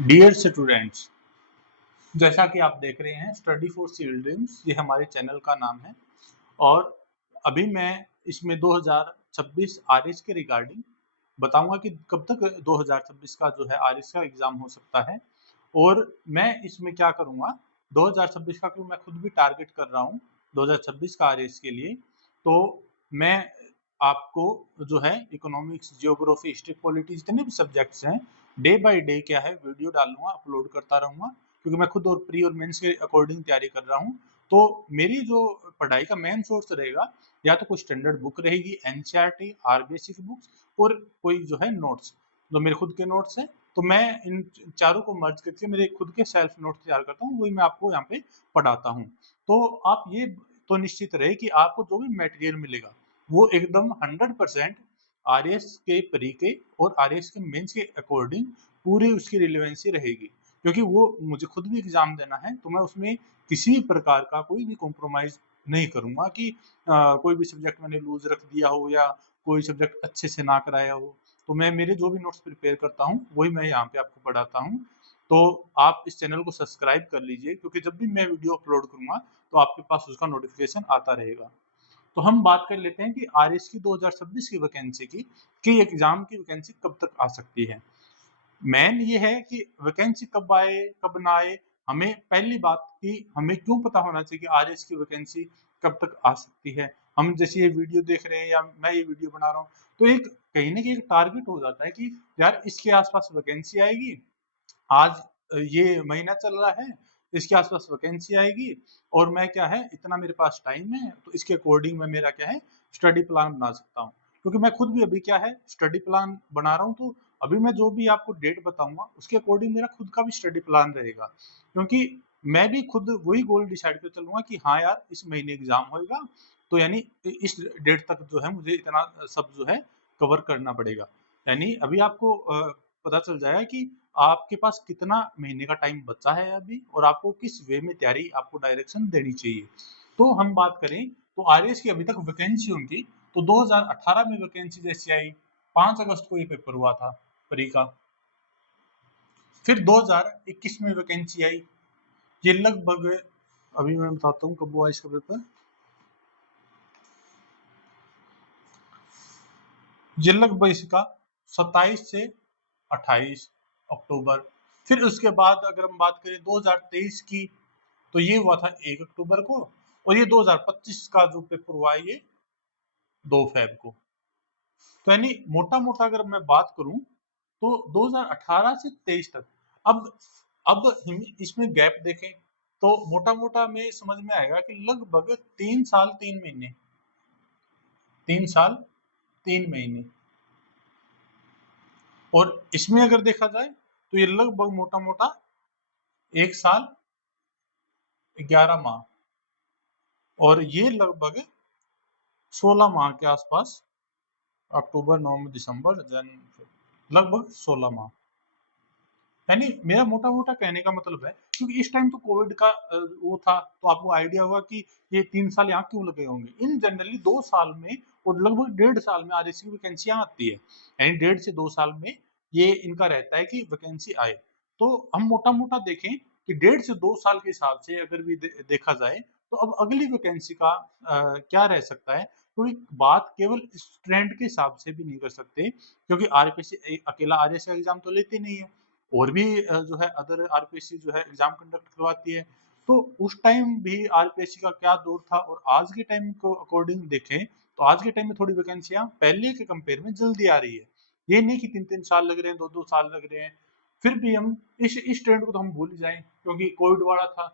Dear students, जैसा कि आप देख रहे हैं स्टडी फॉर चिल्ड्रंस, ये हमारे चैनल का नाम है। और अभी मैं इसमें 2026 आरएस के रिगार्डिंग बताऊंगा कि कब तक 2026 का जो है आरएस का एग्जाम हो सकता है। और मैं इसमें क्या करूंगा, 2026 का क्यों मैं खुद भी टारगेट कर रहा हूँ 2026 का आरएस के लिए। तो मैं आपको जो है इकोनॉमिक्स, जियोग्राफी, हिस्ट्री, पॉलिटी, जितने भी सब्जेक्ट्स हैं, डे बाय डे क्या है वीडियो डालूंगा, अपलोड करता रहूंगा, क्योंकि मैं खुद और प्री और मेंस के अकॉर्डिंग तैयारी कर रहा हूँ। तो मेरी जो पढ़ाई का मेन सोर्स रहेगा, या तो कोई स्टैंडर्ड बुक रहेगी, एनसीईआरटी, आरबीएससी की बुक्स, और कोई जो है नोट्स, जो मेरे खुद के नोट्स हैं। तो मैं इन चारों को मर्ज करके मेरे खुद के सेल्फ नोट्स तैयार करता हूँ, वही मैं आपको यहाँ पे पढ़ाता हूँ। तो आप ये तो निश्चित रहे कि आपको जो भी मटेरियल मिलेगा वो एकदम 100% आरएस के प्री के और आरएस के मेंस के अकॉर्डिंग पूरी उसकी रिलेवेंसी रहेगी। क्योंकि वो मुझे खुद भी एग्जाम देना है, तो मैं उसमें किसी भी प्रकार का कोई भी कॉम्प्रोमाइज नहीं करूंगा कि कोई भी सब्जेक्ट मैंने लूज रख दिया हो या कोई सब्जेक्ट अच्छे से ना कराया हो। तो मैं मेरे जो भी नोट्स प्रिपेयर करता हूँ वही मैं यहाँ पे आपको पढ़ाता हूँ। तो आप इस चैनल को सब्सक्राइब कर लीजिए, क्योंकि जब भी मैं वीडियो अपलोड करूंगा तो आपके पास उसका नोटिफिकेशन आता रहेगा। तो हम बात कर लेते हैं कि आरएस की 2026 की वैकेंसी की, कि एग्जाम की वैकेंसी कब तक आ सकती है। मेन ये है कि वैकेंसी कब आए कब ना आए, हमें पहली बात कि हमें क्यों पता होना चाहिए कि आरएस की वैकेंसी कब तक आ सकती है। हम जैसे ये वीडियो देख रहे हैं या मैं ये वीडियो बना रहा हूँ, तो एक कहीं ना कहीं एक टारगेट हो जाता है कि यार इसके आसपास वैकेंसी आएगी, आज ये महीना चल रहा है, इसके आसपास वैकेंसी आएगी, और मैं क्या है इतना मेरे पास टाइम है, तो इसके अकॉर्डिंग मैं मेरा क्या है स्टडी प्लान बना सकता हूँ। क्योंकि मैं खुद भी अभी क्या है स्टडी प्लान बना रहा हूँ, तो अभी मैं जो भी आपको डेट बताऊंगा उसके अकॉर्डिंग मेरा खुद का भी स्टडी प्लान रहेगा। क्योंकि मैं भी खुद वही गोल डिसाइड कर चलूंगा कि हाँ यार इस महीने एग्जाम होएगा, तो यानी इस डेट तक जो है मुझे इतना सब जो है कवर करना पड़ेगा। यानी अभी आपको पता चल जाएगा कि आपके पास कितना महीने का टाइम बचा है अभी, और आपको किस वे में तैयारी आपको डायरेक्शन देनी चाहिए। तो हम बात करें तो आरएएस की अभी तक वैकेंसी उनकी, तो 2018 में वैकेंसी जैसी आई, 5 अगस्त को ये पेपर हुआ था प्री का। फिर 2021 में वैकेंसी आई, ये लगभग, अभी मैं बताता हूँ कब हुआ इसका पेपर, ये लगभग इसका 27 से 28 अक्टूबर। फिर उसके बाद अगर हम बात करें 2023 की, तो ये हुआ था 1 अक्टूबर को, और ये 2025 का जो पेपर हुआ है ये 2 फेब को। तो यानी मोटा मोटा अगर मैं बात करूं तो 2018 से 23 तक। अब हम इसमें गैप देखें तो मोटा मोटा में समझ में आएगा कि लगभग 3 साल 3 महीने, 3 साल 3 महीने। और इसमें अगर देखा जाए तो ये लगभग मोटा मोटा 1 साल 11 माह, और ये लगभग 16 माह के आसपास, अक्टूबर नवंबर दिसंबर जनवरी, लगभग 16 माह। यानी मेरा मोटा मोटा कहने का मतलब है, क्योंकि इस टाइम तो कोविड का वो था, तो आपको आइडिया होगा कि ये 3 साल यहाँ क्यों लगे होंगे। इन जनरली 2 साल में और लगभग 1.5 साल में आरएससी की वैकेंसियां आती है, यानी 1.5 से 2 साल में ये इनका रहता है कि वैकेंसी आए। तो हम मोटा मोटा देखें कि 1.5 से 2 साल के हिसाब से अगर भी देखा जाए, तो अब अगली वैकेंसी का क्या रह सकता है। क्योंकि बात केवल इस ट्रेंड के हिसाब से भी नहीं कर सकते, क्योंकि आरपीएससी अकेला आरएस का एग्जाम तो लेती नहीं है, और भी जो है अदर आरपीएससी जो है एग्जाम कंडक्ट करवाती है। तो उस टाइम भी आरपीएससी का क्या दौर था और आज के टाइम को अकॉर्डिंग देखें, तो आज के टाइम में थोड़ी वैकेंसियां पहले के कंपेयर में जल्दी आ रही है। ये नहीं कि 3-3 साल लग रहे हैं, 2-2 साल लग रहे हैं। फिर भी हम इस ट्रेंड को तो हम भूल ही जाएं, क्योंकि कोविड वाला था।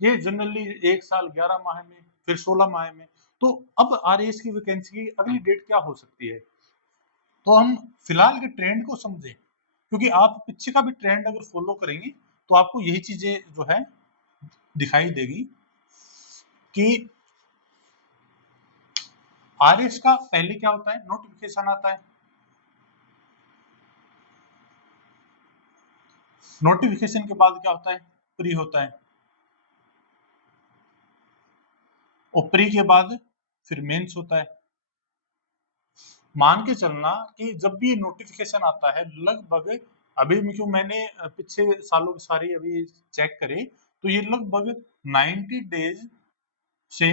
ये जनरली 1 साल 11 माह में, फिर 16 माह में। तो अब आरएएस की वैकेंसी की अगली डेट क्या हो सकती है, तो हम फिलहाल के ट्रेंड को समझें। क्योंकि आप पीछे का भी ट्रेंड अगर फॉलो करेंगे तो आपको यही चीजें जो है दिखाई देगी कि आरएस का पहले क्या होता है, नोटिफिकेशन आता है। नोटिफिकेशन के बाद क्या होता है, प्री होता है। और प्री के बाद फिर मेंस होता है। मान के चलना कि जब भी नोटिफिकेशन आता है लगभग अभी क्यों मैंने पिछले सालों की सारी अभी चेक करे तो ये लगभग 90 डेज से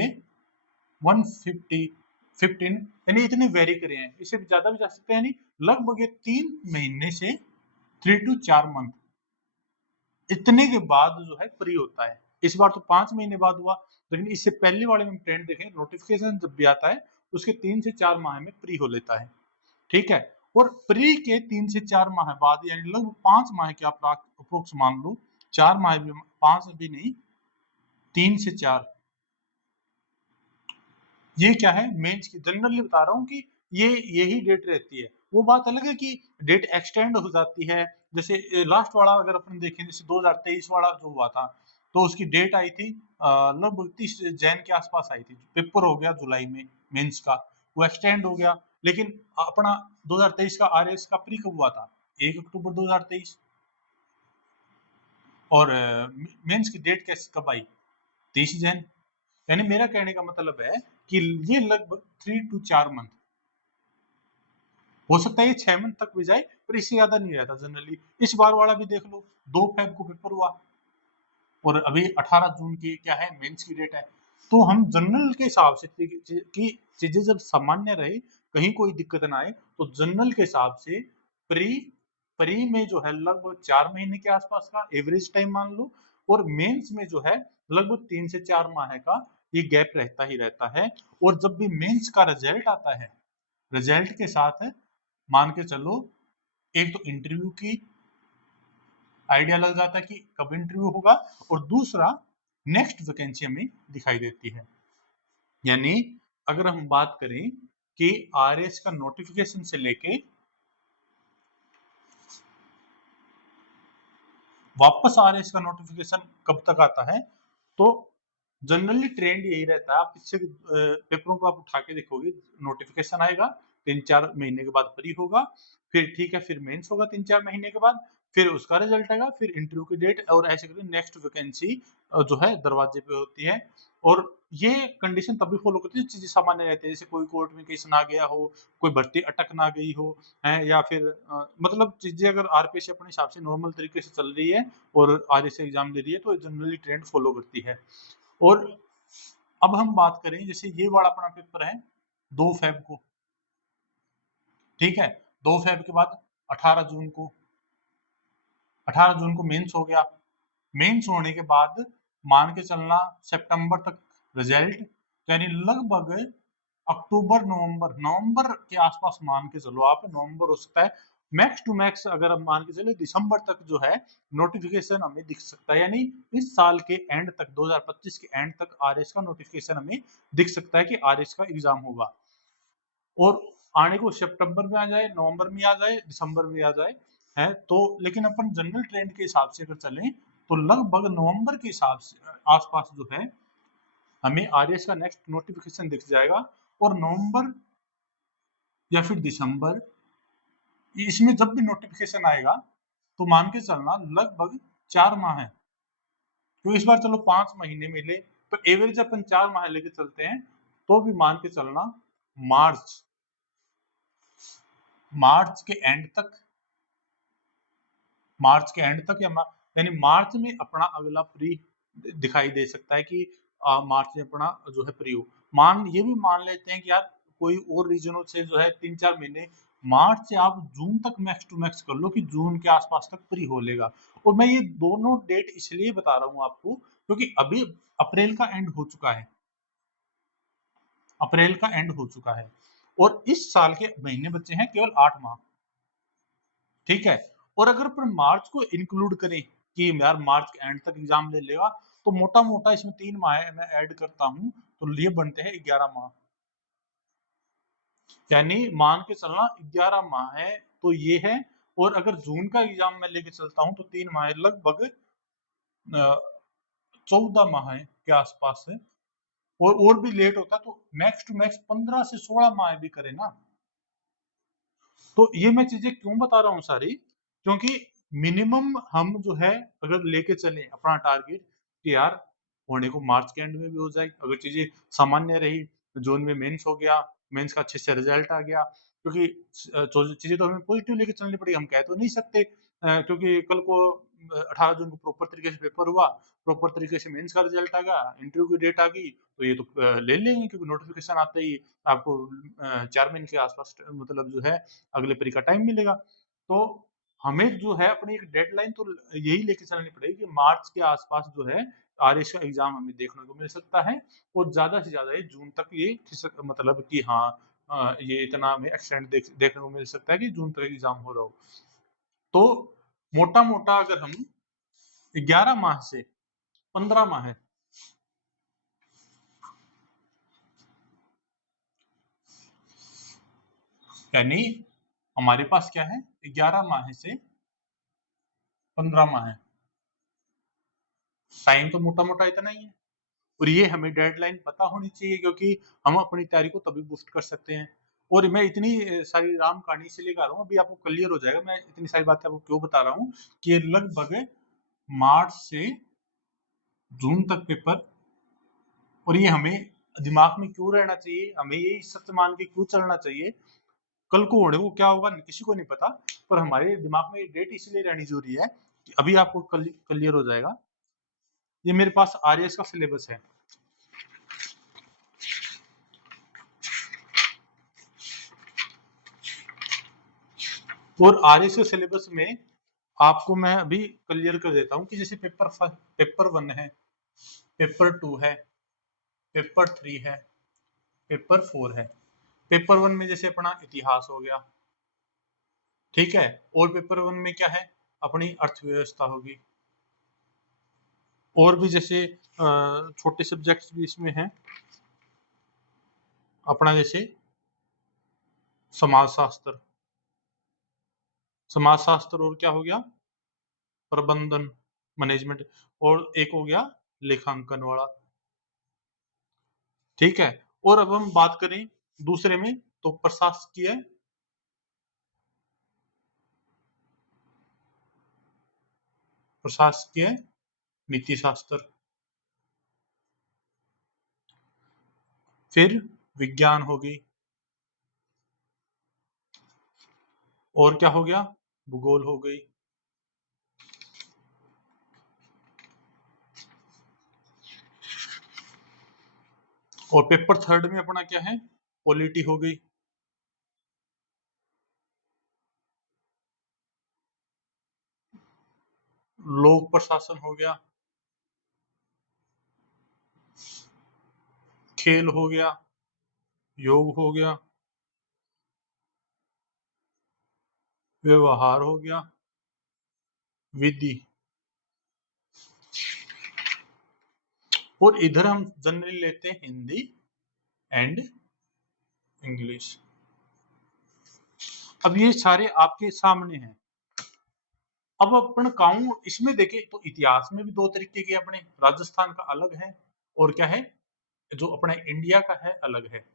150 15 यानी इतने वेरी करे हैं, इससे ज्यादा भी जा सकते हैं, यानी लगभग ये 3 महीने से 3 to 4 मंथ इतने के बाद जो है फ्री होता है। इस बार तो 5 महीने बाद हुआ, लेकिन इससे पहले वाले में ट्रेंड देखें, नोटिफिकेशन जब भी आता है उसके 3 से 4 माह में फ्री हो लेता है। ठीक है, और प्री के 3 से 4 माह बाद यानी लगभग 5 माह के आप अप्रोक्स मान लो, 4 माह भी, 5 भी नहीं, 3 से 4, ये क्या है मेंस की जनरली बता रहा हूँ कि ये यही डेट रहती है। वो बात अलग है कि डेट एक्सटेंड हो जाती है, जैसे लास्ट वाला अगर अपन देखें, जैसे 2023 वाला जो हुआ था, तो उसकी डेट आई थी लगभग 30 जैन के आसपास आई थी, पेपर हो गया जुलाई में मेंस का, वो एक्सटेंड हो गया। लेकिन अपना 2023 का आरएस का प्री कब हुआ था? 1 अक्टूबर 2023। और मेंस की डेट कैसे कब आई? 30 जैन। यानी मेरा कहने का मतलब है कि ये लगभग 3 to 4 मंथ, हो सकता है ये 6 मंथ तक भी जाए, पर इससे ज्यादा नहीं रहता जनरली। इस बार वाला भी देख लो, 2 फेब को पेपर हुआ और अभी 18 जून की क्या है मेंस की डेट है। तो हम जनरल के हिसाब से कि चीजें जब सामान्य रहे, कहीं कोई दिक्कत ना आए, तो जनरल के हिसाब से प्री प्री में जो है लगभग 4 महीने के आसपास का एवरेज टाइम मान लो, और मेंस में जो है लगभग 3 से 4 माह का ये गैप रहता ही रहता है। और जब भी मेंस का रिजल्ट आता है, रिजल्ट के साथ मान के चलो, एक तो इंटरव्यू की आइडिया लग जाता है कि कब इंटरव्यू होगा, और दूसरा नेक्स्ट वैकेंसी हमें दिखाई देती है। यानी अगर हम बात करें कि आरएस का नोटिफिकेशन से लेके वापस आरएस का नोटिफिकेशन कब तक आता है, तो जनरली ट्रेंड यही रहता है। आप पीछे पेपरों को आप उठा के देखोगे, नोटिफिकेशन आएगा, 3-4 महीने के बाद फ्री होगा, फिर ठीक है, फिर मेंस होगा 3-4 महीने के बाद, फिर उसका रिजल्ट आएगा, फिर इंटरव्यू की डेट, और ऐसे करके नेक्स्ट वैकेंसी जो है दरवाजे पे होती है। और ये कंडीशन तभी फॉलो करती है चीजें सामान्य रहती है, जैसे कोई कोर्ट में केस ना गया हो, कोई भर्ती अटक ना गई हो, है, या फिर मतलब चीजें अगर आरपीएससी अपने हिसाब से नॉर्मल तरीके से चल रही है और आरएससी एग्जाम दे रही है, तो जनरली ट्रेंड फॉलो करती है। और अब हम बात करें, जैसे ये वाला अपना पेपर है 2 फेब को, ठीक है, 2 फेब के बाद 18 जून को, 18 जून को मेंस हो गया। मेंस होने के बाद मान के चलना सितंबर तक रिजल्ट, यानी लगभग अक्टूबर नवंबर, नवंबर के आसपास मान के चलो आप, नवंबर हो सकता है, मैक्स टू मैक्स अगर हम मान के चले दिसंबर तक जो है नोटिफिकेशन हमें दिख सकता है। यानी इस साल के एंड तक, 2025 के एंड तक आरएस का नोटिफिकेशन हमें दिख सकता है कि आरएस का एग्जाम होगा। और आने को सितंबर में आ जाए, नवंबर में आ जाए, दिसंबर में आ जाए, है तो। लेकिन अपन जनरल ट्रेंड के हिसाब से अगर चलें, तो लगभग नवंबर के हिसाब से आसपास जो है हमें आरएस का नेक्स्ट नोटिफिकेशन दिख जाएगा। और नवंबर या फिर दिसंबर, इसमें जब भी नोटिफिकेशन आएगा, तो मान के चलना लगभग 4 माह है। तो इस बार चलो 5 महीने मिले, तो एवरेज अपन 4 माह लेके चलते हैं, तो भी मान के चलना मार्च मार्च के एंड तक, मार्च के एंड तक यानी मार्च में अपना अगला प्री दिखाई दे सकता है कि मार्च में अपना जो है प्री हो। ये भी मान लेते हैं कि यार कोई और रीजनों से जो है 3-4 महीने, मार्च से आप जून तक मैक्स टू मैक्स कर लो कि जून के आसपास तक प्री हो लेगा। और मैं ये दोनों डेट इसलिए बता रहा हूँ आपको, क्योंकि अभी अप्रैल का एंड हो चुका है, अप्रैल का एंड हो चुका है, और इस साल के महीने बचे हैं केवल 8 माह। ठीक है, और अगर अपन मार्च को इंक्लूड करें कि यार मार्च के एंड तक एग्जाम ले लेगा, तो मोटा मोटा इसमें 3 माह मैं ऐड करता हूं, तो ये बनते हैं 11 माह। यानी मान के चलना 11 माह है, तो ये है। और अगर जून का एग्जाम मैं लेके चलता हूं, तो 3 माह लगभग 14 माह के आसपास है। और भी लेट होता तो मैक्स टू मैक्स 15 से 16 माह भी करे ना। तो ये मैं चीजें क्यों बता रहा हूँ सारी, क्योंकि मिनिमम हम जो है अगर लेके चले अपना टारगेट कि यार होने को मार्च के एंड में भी हो जाए, अगर चीजें सामान्य रही, जून में मेंस हो गया, मेंस का अच्छे से रिजल्ट आ गया, क्योंकि चीजें तो हमें पॉजिटिव लेके चलनी पड़ी, हम कह तो नहीं सकते क्योंकि कल को 18 जून को प्रॉपर तरीके से पेपर हुआ, प्रॉपर तरीके से मेंस का रिजल्ट आ गया, इंटरव्यू की डेट आ गई, तो ये तो ले लेंगे, क्योंकि नोटिफिकेशन आते ही आपको 4 महीने के आसपास मतलब जो है अगले परी का टाइम मिलेगा। तो हमें जो है अपनी एक डेडलाइन तो यही लेके चलनी पड़ेगी कि मार्च के आसपास जो है आरएस का एग्जाम हमें देखने को मिल सकता है, और ज्यादा से ज्यादा ये जून तक ये मतलब कि हाँ, ये इतना हमें एक्सटेंड देखने को मिल सकता है कि जून तक एग्जाम हो रहा हो। तो मोटा मोटा अगर हम 11 माह से 15 माह है, यानी हमारे पास क्या है, 11 माह से 15 माह है, टाइम तो मोटा मोटा इतना ही है। और ये हमें डेडलाइन पता होनी चाहिए, क्योंकि हम अपनी तैयारी को तभी बूस्ट कर सकते हैं। और मैं इतनी सारी राम कहानी इसलिए गा रहा हूँ, अभी आपको क्लियर हो जाएगा मैं इतनी सारी बातें आपको क्यों बता रहा हूँ, कि ये लगभग मार्च से जून तक पेपर, और ये हमें दिमाग में क्यों रहना चाहिए, हमें ये सत्य मान के क्यों चलना चाहिए। कल को होने को क्या होगा किसी को नहीं पता, पर हमारे दिमाग में ये डेट इसलिए रहनी जरूरी है कि अभी आपको क्लियर हो जाएगा। ये मेरे पास आरएएस का सिलेबस है, और आरएएस के सिलेबस में आपको मैं अभी क्लियर कर देता हूँ कि जैसे पेपर 1 है, पेपर 2 है, पेपर 3 है, पेपर 4 है। पेपर 1 में जैसे अपना इतिहास हो गया, ठीक है, और पेपर 1 में क्या है, अपनी अर्थव्यवस्था होगी, और भी जैसे छोटे सब्जेक्ट्स भी इसमें हैं, अपना जैसे समाजशास्त्र, समाजशास्त्र, और क्या हो गया, प्रबंधन, मैनेजमेंट, और एक हो गया लेखांकन वाला, ठीक है। और अब हम बात करें दूसरे में, तो प्रशासकीय, प्रशासकीय नीति शास्त्र, फिर विज्ञान होगी, और क्या हो गया, भूगोल हो गई, और पेपर 3 में अपना क्या है, पॉलिटी हो गई, लोक प्रशासन हो गया, खेल हो गया, योग हो गया, व्यवहार हो गया, विधि, और इधर हम जनरली लेते हैं हिंदी एंड इंग्लिश। अब ये सारे आपके सामने हैं। अब अपन काउंट इसमें देखें तो इतिहास में भी 2 तरीके के अपने, राजस्थान का अलग है, और क्या है, जो अपना इंडिया का है अलग है।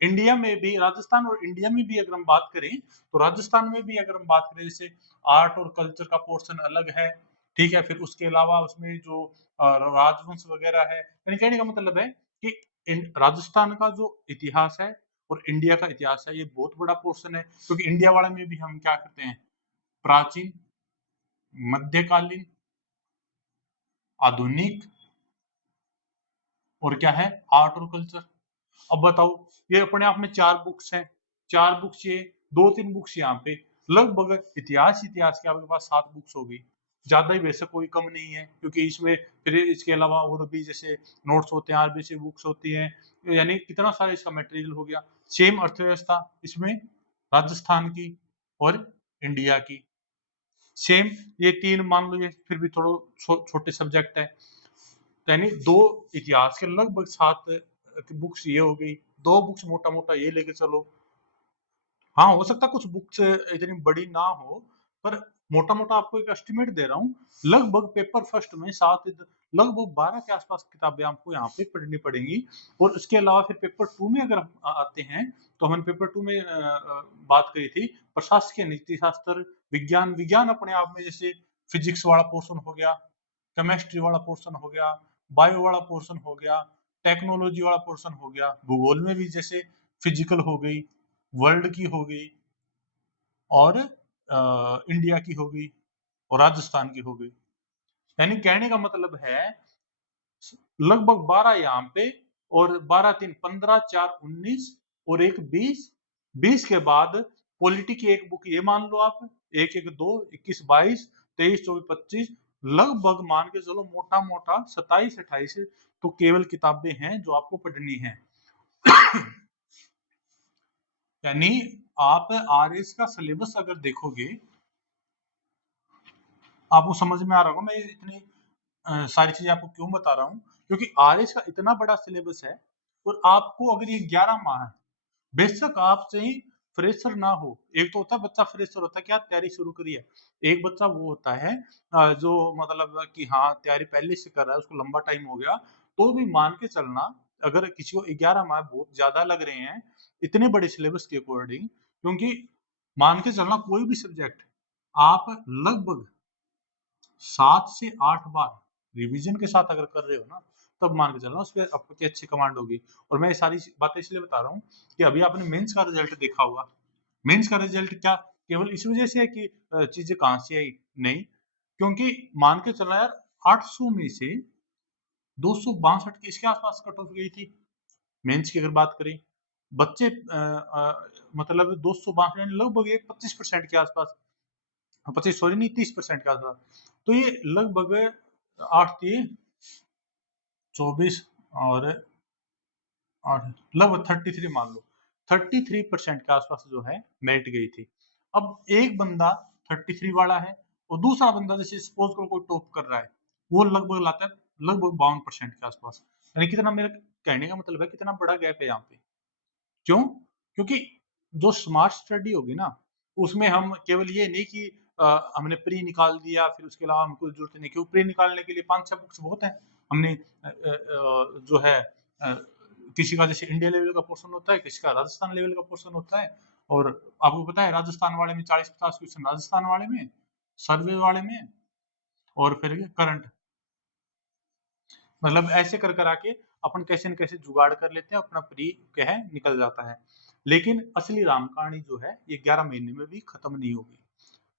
इंडिया में भी, राजस्थान और इंडिया में भी अगर हम बात करें, तो राजस्थान में भी अगर हम बात करें, जैसे आर्ट और कल्चर का पोर्शन अलग है, ठीक है, फिर उसके अलावा उसमें जो राजवंश वगैरह है, यानी कहने का मतलब है कि राजस्थान का जो इतिहास है और इंडिया का इतिहास है, ये बहुत बड़ा पोर्शन है, क्योंकि इंडिया वाले में भी हम क्या करते हैं, प्राचीन, मध्यकालीन, आधुनिक, और क्या है, आर्ट और कल्चर। अब बताओ, ये अपने आप में 4 बुक्स हैं, 4 बुक्स ये, 2-3 बुक्स यहाँ पे, लगभग इतिहास इतिहास के आपके पास 7 बुक्स हो गई। ज्यादा ही वैसे कोई कम नहीं है, क्योंकि इसमें फिर इसके अलावा और भी जैसे नोट्स होते हैं, आरबीसी बुक्स होती हैं, यानी कितना सारा इसका मटेरियल हो गया। सेम अर्थव्यवस्था इसमें राजस्थान की और इंडिया की, सेम, ये 3 मान लो, ये फिर भी थोड़ा छोटे सब्जेक्ट है, यानी 2 इतिहास के लगभग 7 बुक्स ये हो गई, 2 बुक्स मोटा मोटा ये लेके चलो। हाँ, हो सकता है कुछ बुक्स इतनी बड़ी ना हो, पर मोटा मोटा आपको एक एस्टिमेट दे रहा हूँ, लगभग पेपर फर्स्ट में 7, लगभग 12 के आसपास किताबें आपको यहाँ पे पढ़नी पड़ेंगी। और उसके अलावा फिर पेपर 2 में अगर हम आते हैं, तो हमने पेपर 2 में बात करी थी प्रशासकीय नीति शास्त्र, विज्ञान, विज्ञान अपने आप में जैसे फिजिक्स वाला पोर्शन हो गया, केमिस्ट्री वाला पोर्शन हो गया, बायो वाला पोर्शन हो गया, टेक्नोलॉजी वाला पोर्शन हो गया, भूगोल में भी जैसे फिजिकल हो गई, वर्ल्ड की हो गई, और इंडिया की हो गई, और राजस्थान की हो गई। यानी कहने का मतलब है लगभग 12 यहाँ पे और 12 3 15 4 19 और एक 20, 20 के बाद पॉलिटी की एक बुक ये मान लो आप, एक एक 2 21 22 23 24 25, लगभग मान के चलो मोटा मोटा 27 28 तो केवल किताबें हैं जो आपको पढ़नी है। यानी आप आरएस का सिलेबस अगर देखोगे, आपको समझ में आ रहा होगा मैं इतनी सारी चीजें आपको क्यों बता रहा हूँ, क्योंकि आरएस का इतना बड़ा सिलेबस है और आपको अगर ये 11 माह है, बेशक आप चाहे फ्रेशर ना हो, एक तो होता है बच्चा फ्रेशर होता है क्या तैयारी शुरू करी है, एक बच्चा वो होता है जो मतलब कि हाँ तैयारी पहले से कर रहा है, उसको लंबा टाइम हो गया, तो भी मान के चलना अगर किसी को 11 माह बहुत ज्यादा लग रहे हैं इतने बड़े सिलेबस के अकॉर्डिंग, क्योंकि मान के चलना कोई भी सब्जेक्ट आप लगभग 7 से 8 बार रिवीजन के साथ अगर कर रहे हो ना, तब मान के चलना उस पर आपकी अच्छी कमांड होगी। और मैं ये सारी बातें इसलिए बता रहा हूँ कि अभी आपने मेंस का रिजल्ट देखा होगा, मेंस का रिजल्ट क्या केवल इस वजह से है कि चीजें कहाँ से आई, नहीं, क्योंकि मान के चलना यार 800 में से 262 की इसके आसपास कट ऑफ गई थी मेंस की अगर बात करें, बच्चे मतलब 262 यानी लगभग एक 25% के आसपास, 25 सॉरी नहीं 30% के आसपास, तो ये लगभग 8 थी 24 और 8 लगभग 33 मान लो 33% के आसपास जो है मेरिट गई थी। अब एक बंदा 33 वाला है और दूसरा बंदा जैसे सपोज करो कोई टॉप कर रहा है, वो लगभग लाता है लगभग 52% के आसपास, यानी कितना, मेरा कहने का मतलब है कितना बड़ा गैप है यहाँ पे। क्यों? क्योंकि जो स्मार्ट स्टडी होगी ना, उसमें हम केवल ये नहीं कि हमने प्री निकाल दिया फिर उसके अलावा हमको जरूरत नहीं, क्यों प्री निकालने के लिए 5-6 बुक्स बहुत है। हमने जो है किसी का जैसे इंडिया लेवल का पोर्शन होता है, किसी का राजस्थान लेवल का पोर्शन होता है, और आपको पता है राजस्थान वाले में 40-50 क्वेश्चन राजस्थान वाले में, सर्वे वाले में, और फिर करंट, मतलब ऐसे कर कर आके अपन कैसे न कैसे जुगाड़ कर लेते हैं, अपना प्री क्या है निकल जाता है। लेकिन असली राम कहानी जो है ये 11 महीने में भी खत्म नहीं होगी।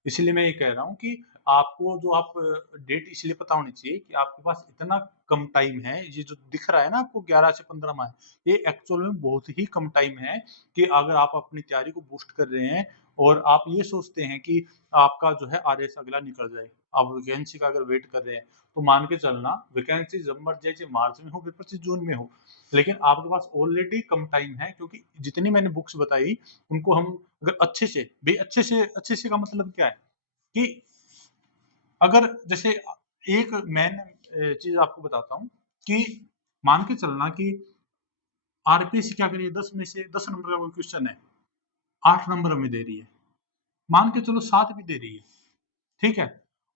इसलिए मैं ये कह रहा हूँ कि आपको जो आप डेट इसलिए पता होनी चाहिए कि आपके पास इतना कम टाइम है, ये जो दिख रहा है ना आपको 11 से 15 माह, ये एक्चुअल में बहुत ही कम टाइम है कि अगर आप अपनी तैयारी को बूस्ट कर रहे हैं और आप ये सोचते हैं कि आपका जो है आरएस अगला निकल जाए, आप वैकेंसी का अगर वेट कर रहे हैं, तो मान के चलना वैकेंसी जब मर जाए, चाहे मार्च में हो पेपर चाहे जून में हो, लेकिन आपके पास ऑलरेडी कम टाइम है, क्योंकि जितनी मैंने बुक्स बताई उनको हम अगर अच्छे से का मतलब क्या है कि अगर जैसे एक मेन चीज आपको बताता हूँ कि मान के चलना कि आरपीएससी क्या करिए 10 में से 10 नंबर का कोई क्वेश्चन है, 8 नंबर हमें दे रही है, मान के चलो 7 भी दे रही है, ठीक है,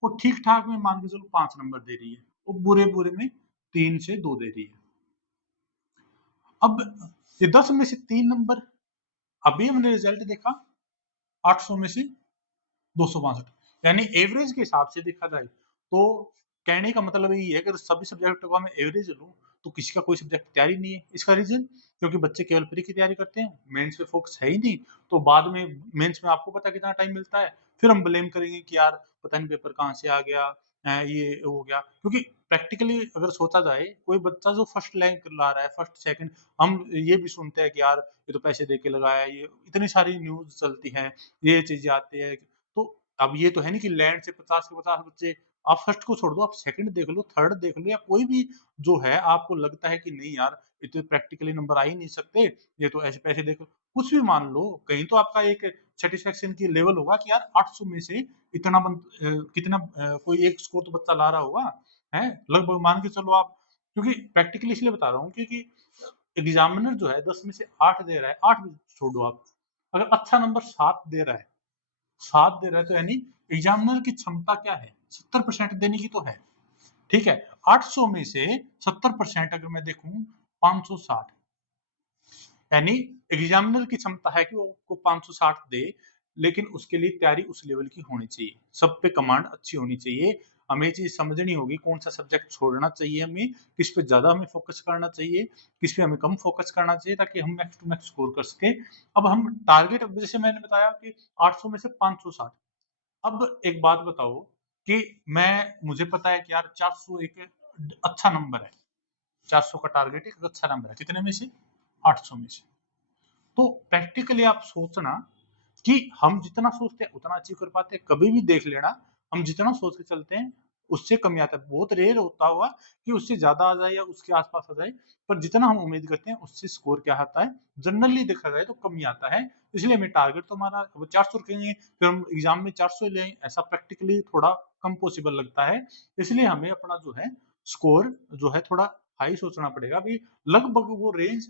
और ठीक ठाक में मान के चलो 5 नंबर दे रही है, और बुरे बुरे में 3 से 2 दे रही है। अब ये 10 में से 3 नंबर, अभी हमने रिजल्ट देखा 800 में से 262, यानी एवरेज के हिसाब से देखा जाए तो कहने का मतलब यही है कि अगर सभी सब्जेक्ट का मैं एवरेज लूं तो किसी का कोई सब्जेक्ट तैयारी नहीं है। इसका रीजन क्योंकि बच्चे केवल प्री की तैयारी करते हैं, मेंस पे फोकस है ही नहीं, तो बाद में मेंस में आपको पता है कितना टाइम मिलता है, फिर हम ब्लेम करेंगे कि यार पता नहीं पेपर कहाँ से आ गया, ये हो गया, क्योंकि प्रैक्टिकली अगर सोचा जाए कोई बच्चा जो फर्स्ट रैंक ला रहा है, फर्स्ट सेकंड, हम ये भी सुनते हैं कि यार ये तो पैसे दे के लगाया, ये इतनी सारी न्यूज चलती है, ये चीजें आती है, तो अब ये तो है नहीं कि लैंड से 50 के 50 बच्चे, आप फर्स्ट को छोड़ दो, आप सेकंड देख लो, थर्ड देख लो, या कोई भी जो है आपको लगता है कि नहीं यार इतने प्रैक्टिकली नंबर आ ही नहीं सकते, ये तो ऐसे पैसे देखो, कुछ भी मान लो, कहीं तो आपका एक सेटिस्फेक्शन की लेवल होगा कि यार 800 में से इतना कितना कोई एक स्कोर तो बच्चा ला रहा होगा, है लगभग मान के चलो आप, क्योंकि प्रैक्टिकली इसलिए बता रहा हूँ क्योंकि एग्जामिनर जो है 10 में से 8 दे रहा है, 8 भी छोड़ो आप, अगर अच्छा नंबर 7 दे रहा है, 7 दे रहा है तो यानी एग्जामिनर की क्षमता क्या है, 70% देने की तो है, ठीक है, 800 में से 70% अगर मैं देखूं 560, यानी एग्जामिनर की क्षमता है कि वो को 560 दे, लेकिन उसके लिए तैयारी उस लेवल की होनी चाहिए, सब पे कमांड अच्छी होनी चाहिए, हमें ये चीज समझनी होगी कौन सा सब्जेक्ट छोड़ना चाहिए, हमें किस पे ज्यादा हमें फोकस करना चाहिए, किस पे हमें कम फोकस करना चाहिए, ताकि हम मैक्स टू मैक्स स्कोर कर सके। अब हम टारगेट जैसे मैंने बताया कि 800 में से 560, अब एक बात बताओ कि मुझे पता है कि यार 400 एक अच्छा नंबर है, 400 का टारगेट एक अच्छा नंबर है, कितने में से? 800 में से। तो प्रैक्टिकली आप सोचना कि हम जितना सोचते हैं उतना अचीव कर पाते हैं। कभी भी देख लेना, हम जितना सोच के चलते हैं उससे कम ही आता है। बहुत रेयर होता होगा कि उससे ज्यादा आ जाए या उसके आसपास आ जाए, पर जितना हम उम्मीद करते हैं उससे स्कोर क्या आता है, जनरली देखा जाए तो कम ही आता है। इसलिए हमें टारगेट तो हमारा 400 रखेंगे, फिर हम एग्जाम में 400 ले आएं, ऐसा प्रैक्टिकली थोड़ा कम पॉसिबल लगता है। इसलिए हमें अपना जो है स्कोर जो है थोड़ा हाई सोचना पड़ेगा। अभी लगभग वो रेंज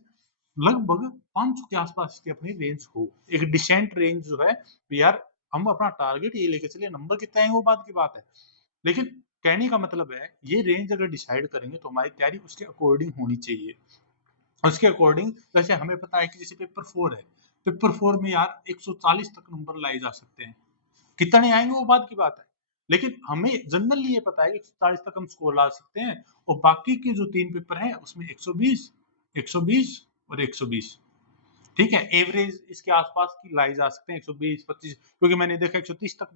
लगभग 500 के आसपास की अपनी रेंज हो, एक डिसेंट रेंज जो है। यार हम अपना टारगेट ये लेके चले, नंबर कितना है वो बात की बात है, लेकिन कहने का मतलब है ये रेंज अगर डिसाइड करेंगे तो हमारी तैयारी उसके अकॉर्डिंग होनी चाहिए। उसके अकॉर्डिंग जैसे हमें पता है कि जैसे पेपर 4 है, पेपर 4 में यार 140 तक नंबर लाए जा सकते हैं, कितने आएंगे वो बात की बात है, लेकिन हमें जनरली ये पता है कि 140 तक हम स्कोर ला सकते हैं। और बाकी के जो 3 पेपर हैं उसमें 120, 120 और 120, ठीक है, एवरेज इसके आसपास की लाई जा सकते हैं 120 25, क्योंकि मैंने देखा 130 तक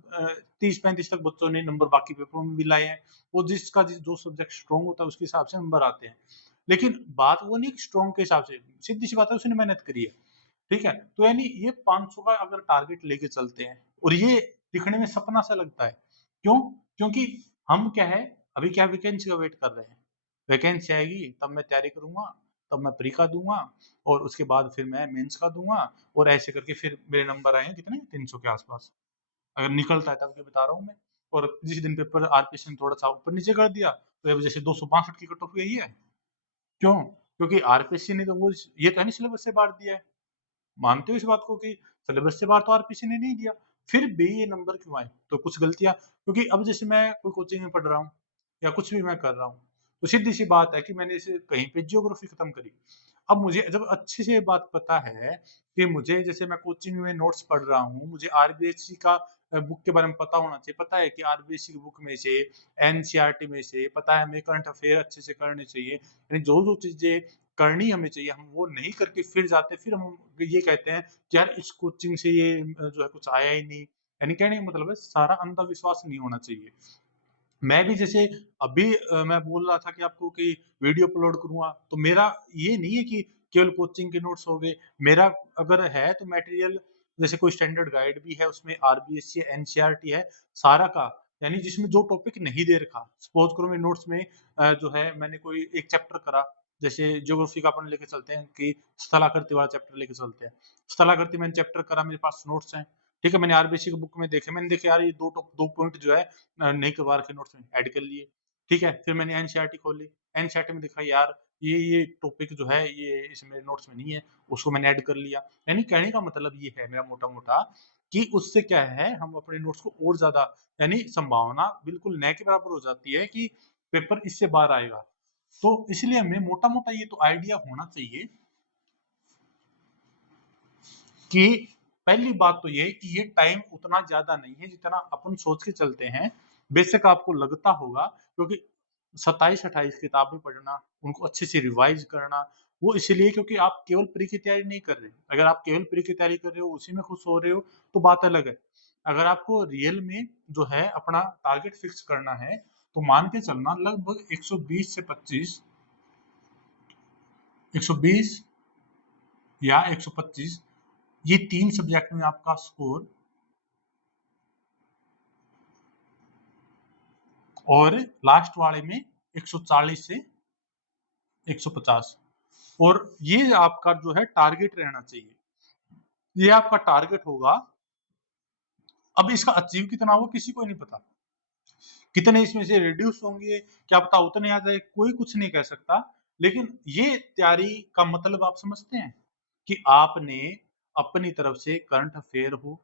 30 35 तक बच्चों ने नंबर बाकी पेपरों में भी लाए हैं। वो जो सब्जेक्ट स्ट्रॉन्ग होता है उसके हिसाब से नंबर आते हैं, लेकिन बात वो नहीं स्ट्रॉन्ग के हिसाब से, सीधी सी बात है उसने मेहनत करी है, ठीक है। तो यानी ये 500 का अगर टारगेट लेके चलते हैं, और ये दिखने में सपना सा लगता है, क्यों? क्योंकि हम क्या है, अभी क्या वैकेंसी का वेट कर रहे हैं, वैकेंसी आएगी तब मैं तैयारी करूंगा, तब मैं प्री का दूंगा, और उसके बाद फिर मैं मेंस का दूंगा, और ऐसे करके फिर मेरे नंबर आएंगे कितने, 300 के आसपास, अगर निकलता है तब, ये बता रहा हूँ मैं। और जिस दिन पेपर आरपीएससी ने थोड़ा सा ऊपर नीचे कर दिया तो ये जैसे 262 की कट ऑफ गई है, क्यों? क्योंकि आरपीएससी ने तो वो ये तो है नहीं सिलेबस से बाहर दिया है, मानते हो इस बात को कि सिलेबस से बाहर तो आरपीसी ने नहीं दिया, फिर भी ये नंबर क्यों आए? तो कुछ गलतियां, क्योंकि अब जैसे मैं कोई कोचिंग में पढ़ रहा हूँ या कुछ भी मैं कर रहा हूँ, तो सीधी सी बात है कि मैंने इसे कहीं पे ज्योग्राफी खत्म करी। अब मुझे जब अच्छे से ये बात पता है कि मुझे, जैसे मैं कोचिंग में नोट्स पढ़ रहा हूँ, मुझे आरबीएससी का बुक के बारे में पता होना चाहिए, पता है कि आरबीएससी की बुक में से, एनसीईआरटी में से, पता है हमें करंट अफेयर अच्छे से करने चाहिए, यानी जो जो चीजें करनी हमें चाहिए हम वो नहीं करके फिर जाते, फिर हम ये कहते हैं कि यार इस कोचिंग से ये जो है कुछ आया ही नहीं, यानी कहने का मतलब है सारा अंधविश्वास नहीं होना चाहिए। मैं भी जैसे अभी मैं बोल रहा था कि आपको कि वीडियो अपलोड करूंगा, तो मेरा ये नहीं है कि केवल कोचिंग के नोट्स हो गए, मेरा अगर है तो मटेरियल, जैसे कोई स्टैंडर्ड गाइड भी है उसमें, आरबीएससी एनसीईआरटी है सारा का, यानी जिसमें जो टॉपिक नहीं दे रखा, सपोज करो मेरे नोट्स में जो है मैंने कोई एक चैप्टर करा, जैसे ज्योग्राफी का अपन लेके चलते हैं कि स्थलाकृति वाला चैप्टर लेके चलते हैं, स्थलाकृति मैंने चैप्टर करा, मेरे पास नोट्स हैं, ठीक है, मैंने आरबीएससी की बुक में देखे, मैंने देखे यार ये दो पॉइंट जो है नहीं करवा रखे नोट्स में, ऐड कर लिए, ठीक है, फिर मैंने एनसीईआरटी खोली, एनसीईआरटी में देखा यार ये टॉपिक जो है ये इसमें नोट्स में नहीं है, उसको मैंने ऐड कर लिया। यानी कहने का मतलब ये है मेरा मोटा मोटा कि उससे क्या है, हम अपने नोट्स को और ज्यादा, यानी संभावना बिल्कुल न के बराबर हो जाती है कि पेपर इससे बाहर आएगा। तो इसलिए हमें मोटा मोटा ये तो आइडिया होना चाहिए कि पहली बात तो ये कि ये टाइम उतना ज्यादा नहीं है जितना अपन सोच के चलते हैं। बेशक आपको लगता होगा, क्योंकि 27-28 किताबें पढ़ना, उनको अच्छे से रिवाइज करना, वो इसलिए क्योंकि आप केवल प्री की तैयारी नहीं कर रहे। अगर आप केवल प्री की तैयारी कर रहे हो, उसी में खुश हो रहे हो, तो बात अलग है। अगर आपको रियल में जो है अपना टारगेट फिक्स करना है, तो मान के चलना लगभग 120 से 25, 120 या 125, ये 3 सब्जेक्ट में आपका स्कोर, और लास्ट वाले में 140 से 150, और ये आपका जो है टारगेट रहना चाहिए, ये आपका टारगेट होगा। अब इसका अचीव कितना होगा किसी को नहीं पता, कितने इसमें से रिड्यूस होंगे क्या पता उतने आ जाए, कोई कुछ नहीं कह सकता। लेकिन ये तैयारी का मतलब आप समझते हैं कि आपने अपनी तरफ से करंट अफेयर हो,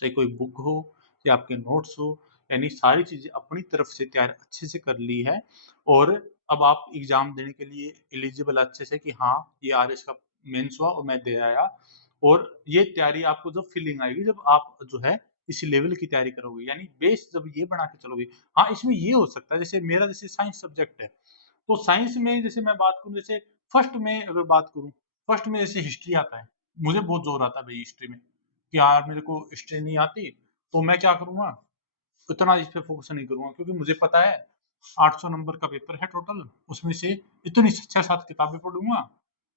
चाहे कोई बुक हो या आपके नोट्स हो, यानी सारी चीजें अपनी तरफ से तैयार अच्छे से कर ली है, और अब आप एग्जाम देने के लिए एलिजिबल अच्छे से कि हाँ ये आरएस का मेंस हुआ और मैं दे आया। और ये तैयारी आपको जब फीलिंग आएगी जब आप जो है इसी लेवल की तैयारी करोगे, यानी बेस जब ये बना के चलोगे। हाँ इसमें ये हो सकता है, जैसे मेरा जैसे साइंस सब्जेक्ट है, तो साइंस में जैसे मैं बात करूँ, जैसे फर्स्ट में अगर बात करूँ, फर्स्ट में जैसे हिस्ट्री आता है, मुझे बहुत जोर आता है भाई हिस्ट्री में कि यार मेरे को हिस्ट्री नहीं आती, तो मैं क्या करूंगा, इतना इस पे फोकस नहीं करूंगा, क्योंकि मुझे पता है 800 नंबर का पेपर है टोटल, उसमें से इतनी 6-7 किताबें पढ़ूंगा,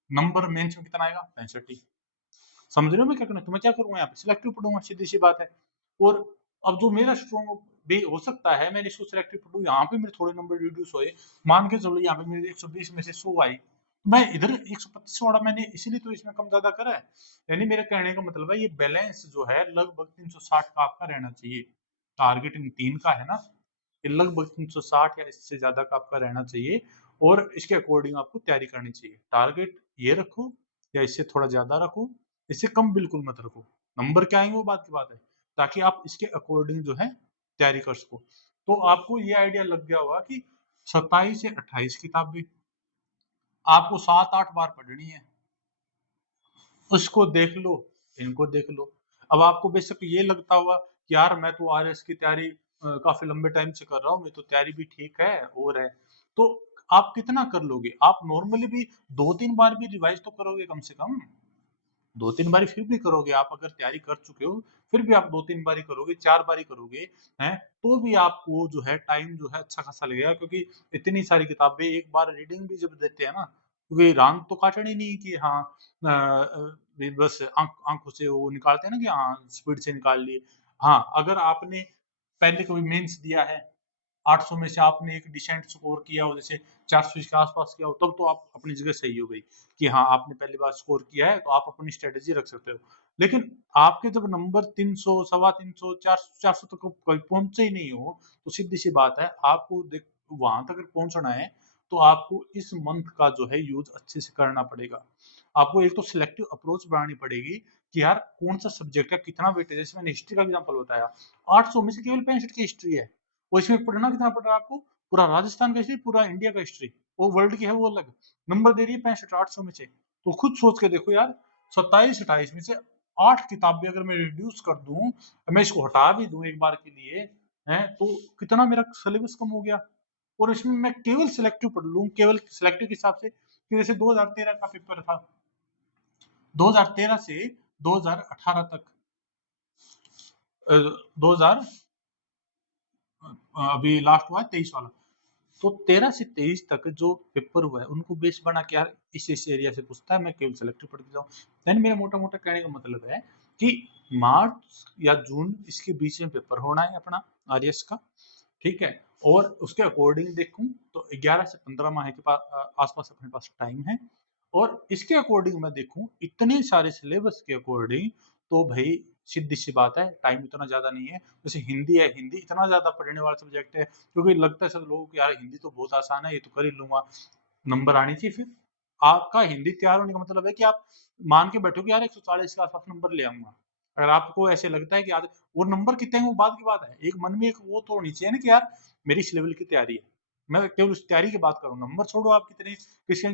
नंबर मेंस में कितना आएगा, 65 ही। समझ रहे हो मैं क्या करना, तो मैं क्या करूंगा यहाँ पे सिलेक्टिव पढ़ूंगा, सीधी सी बात है। और अब जो मेरा स्ट्रॉन्ग भी हो सकता है, मैंने इसको सिलेक्टिव पढ़ू, यहाँ पे मेरे थोड़े नंबर रिड्यूस हुए, मान के चलो यहाँ पे मेरे 120 में से 100 आई, मैं इधर 125 वाला मैंने इसीलिए तो इसमें कम ज्यादा करा है। यानी मेरे कहने का मतलब है ये बैलेंस जो है लगभग 360 का आपका रहना चाहिए। टारगेट इन 3 का है ना, ये लगभग 360 या इससे ज्यादा का आपका रहना चाहिए, और इसके अकॉर्डिंग आपको तैयारी करनी चाहिए। टारगेट ये रखो या इससे थोड़ा ज्यादा रखो, इससे कम बिल्कुल मत रखो। नंबर क्या आएंगे वो बात की बात है, ताकि आप इसके अकॉर्डिंग जो है तैयारी कर सको। तो आपको ये आइडिया लग गया होगा कि 27 से 28 किताबें आपको 7-8 बार पढ़नी है, उसको देख लो, इनको देख लो। अब आपको बेशक ये लगता होगा कि यार मैं तो आरएस की तैयारी काफी लंबे टाइम से कर रहा हूँ, मैं तो तैयारी भी ठीक है और है, तो आप कितना कर लोगे? आप नॉर्मली भी 2-3 बार भी रिवाइज तो करोगे कम से कम, 2-3 बारी फिर भी करोगे आप, अगर तैयारी कर चुके हो फिर भी आप 2-3 बारी करोगे, 4 बारी करोगे, हैं, तो भी आपको जो है टाइम जो है अच्छा खासा लगेगा, क्योंकि इतनी सारी किताबें एक बार रीडिंग भी जब देते हैं ना, क्योंकि रांग तो काटनी नहीं कि हाँ बस आंखों से वो निकालते हैं ना कि हाँ स्पीड से निकाल लिए। हाँ, अगर आपने पहले कभी मेंस दिया है, 800 में से आपने एक डिसेंट स्कोर किया हो, जैसे 400 के आसपास किया हो, तब तो आप अपनी जगह सही हो गई कि हाँ आपने पहली बार स्कोर किया है, तो आप अपनी स्ट्रेटेजी रख सकते हो। लेकिन आपके जब नंबर 300, 350, 400 400 तक कोई पहुंचे ही नहीं हो, तो सीधी सी बात है आपको देख वहां तक अगर पहुंचना है, तो आपको इस मंथ का जो है यूज अच्छे से करना पड़ेगा। आपको एक तो सिलेक्टिव अप्रोच बनानी पड़ेगी कि यार कौन सा सब्जेक्ट है, कितना वेटेज है। जैसे मैंने हिस्ट्री का एग्जांपल बताया, 800 में से केवल 65 की हिस्ट्री है, और इसमें पढ़ना कितना पड़ रहा है आपको, पूरा राजस्थान का हिस्ट्री, पूरा इंडिया का हिस्ट्री, वो वर्ल्ड की है वो अलग, नंबर दे रही है 65 800 में से। तो खुद सोच के देखो यार, 27-28 में से 8 किताबें अगर मैं रिड्यूस कर दूं, मैं इसको हटा भी दूं एक बार के लिए, है तो कितना मेरा सिलेबस कम हो गया। और इसमें मैं केवल सिलेक्टिव पढ़ लूं, केवल सिलेक्टिव के हिसाब से, कि जैसे 2013 का पेपर था, 2013 से 2018 तक, 2000 अभी लास्ट हुआ है 23 वाला, तो 13 से 23 तक जो पेपर हुआ है उनको बेस बना के यार इस एरिया से पूछता है, मैं केवल सेलेक्टिव पढ़ के जाऊँ। देन मेरा मोटा मोटा कहने का मतलब है कि मार्च या जून इसके बीच में पेपर होना है अपना आरएस का, ठीक है, और उसके अकॉर्डिंग देखूं तो 11 से 15 माह के पास आसपास अपने पास टाइम है। और इसके अकॉर्डिंग मैं देखूं इतने सारे सिलेबस के अकॉर्डिंग, तो भाई सीधी सी बात है टाइम इतना ज्यादा नहीं है। जैसे हिंदी है, हिंदी इतना ज्यादा पढ़ने वाला सब्जेक्ट है, क्योंकि लगता है सब लोगों को यार हिंदी तो बहुत आसान है, ये तो कर ही लूंगा, नंबर आनी चाहिए। फिर आपका हिंदी तैयार होने का मतलब है कि आप मान के बैठो कि यार 140 के आसपास नंबर ले आऊंगा। अगर आपको ऐसे लगता है कि आज वो नंबर कितने हैं वो बात की बात है, एक मन में एक वो तो होनी चाहिए ना कि यार मेरी इस लेवल की तैयारी है, मैं केवल उस तैयारी की बात करूँ, नंबर छोड़ो आप कितने,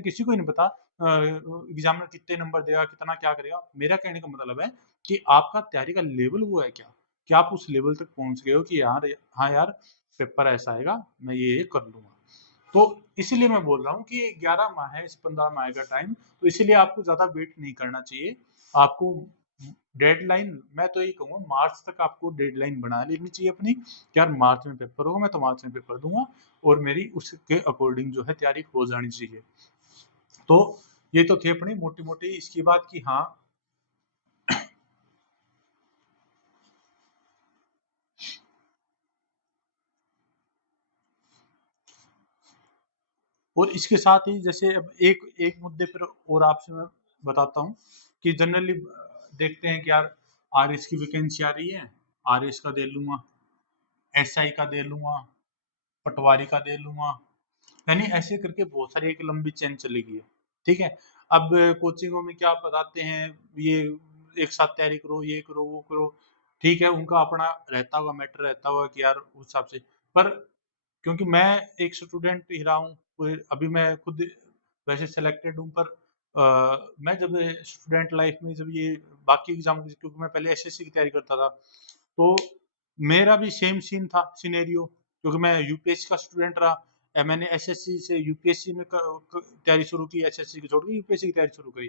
किसी को ही नहीं पता एग्जामिनर कितने नंबर देगा, कितना क्या करेगा। मेरा कहने का मतलब है कि आपका तैयारी का लेवल वो है क्या, कि आप उस लेवल तक पहुंच गए हो कि यार हाँ यार पेपर ऐसा आएगा, मैं ये कर लूंगा। तो इसीलिए मैं बोल रहा हूँ कि 11 माह है, इस 15 माह का टाइम, तो इसीलिए आपको ज्यादा वेट नहीं करना चाहिए। आपको डेडलाइन, मैं तो यही कहूँगा मार्च तक आपको डेडलाइन बना लेनी चाहिए अपनी, कि यार मार्च में पेपर होगा, मैं तो मार्च में पेपर दूंगा, और मेरी उसके अकॉर्डिंग जो है तैयारी हो जानी चाहिए। तो ये तो थी अपनी मोटी मोटी इसकी बात की। हाँ, और इसके साथ ही जैसे अब एक एक मुद्दे पर और आपसे मैं बताता हूँ कि जनरली देखते हैं कि यार आरएस की वैकेंसी आ रही है, आरएस का दे लूंगा, एसआई का दे लूंगा, पटवारी का दे लूंगा, यानी ऐसे करके बहुत सारी एक लंबी चेन चलेगी है, ठीक है। अब कोचिंगों में क्या बताते हैं, ये एक साथ तैयारी करो, ये करो वो करो, ठीक है, उनका अपना रहता होगा, मैटर रहता होगा कि यार उस हिसाब से। पर क्योंकि मैं एक स्टूडेंट ही रहा हूँ, अभी मैं खुद वैसे सिलेक्टेड हूँ, पर मैं जब स्टूडेंट लाइफ में जब ये बाकी एग्जाम, क्योंकि मैं पहले एसएससी की तैयारी करता था, तो मेरा भी सेम सीन था सिनेरियो, क्योंकि मैं यूपीएससी का स्टूडेंट रहा। मैंने एसएससी से यूपीएससी में तैयारी शुरू की, एसएससी की छोड़ के यूपीएससी की तैयारी शुरू करी।